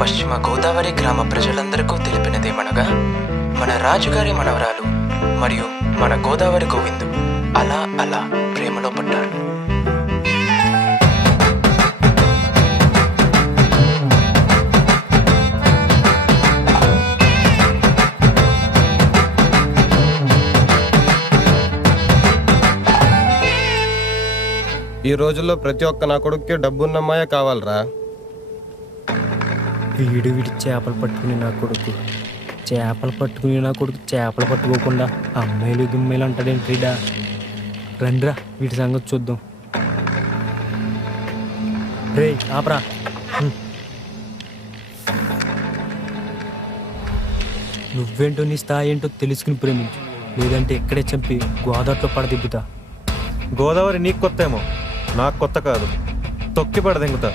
పశ్చిమ గోదావరి గ్రామ ప్రజలందరికీ తెలిపినదేమనగా, మన రాజుగారి మనవరాలు మరియు మన గోదావరి గోవిందు అలా అలా ప్రేమలో పడ్డారు. ఈ రోజుల్లో ప్రతి ఒక్క నా కొడుక్కి డబ్బున్నమ్మాయే కావాలరా. వీడి చేపలు పట్టుకుని నా కొడుకు చేపలు పట్టుకోకుండా అమ్మాయిలు గిమ్మాయిలు అంటాడేంట్రీడా. రండిరా వీటి సంగతి చూద్దాం. రే ఆపరా. నువ్వేంటో నీ స్థాయి ఏంటో తెలుసుకుని ప్రేమించు, లేదంటే ఇక్కడే చంపి గోదావరిలో పడదిబ్బుతా. గోదావరి నీకు కొత్త ఏమో, నాకు కొత్త కాదు. తొక్కి పడదెంగుతా.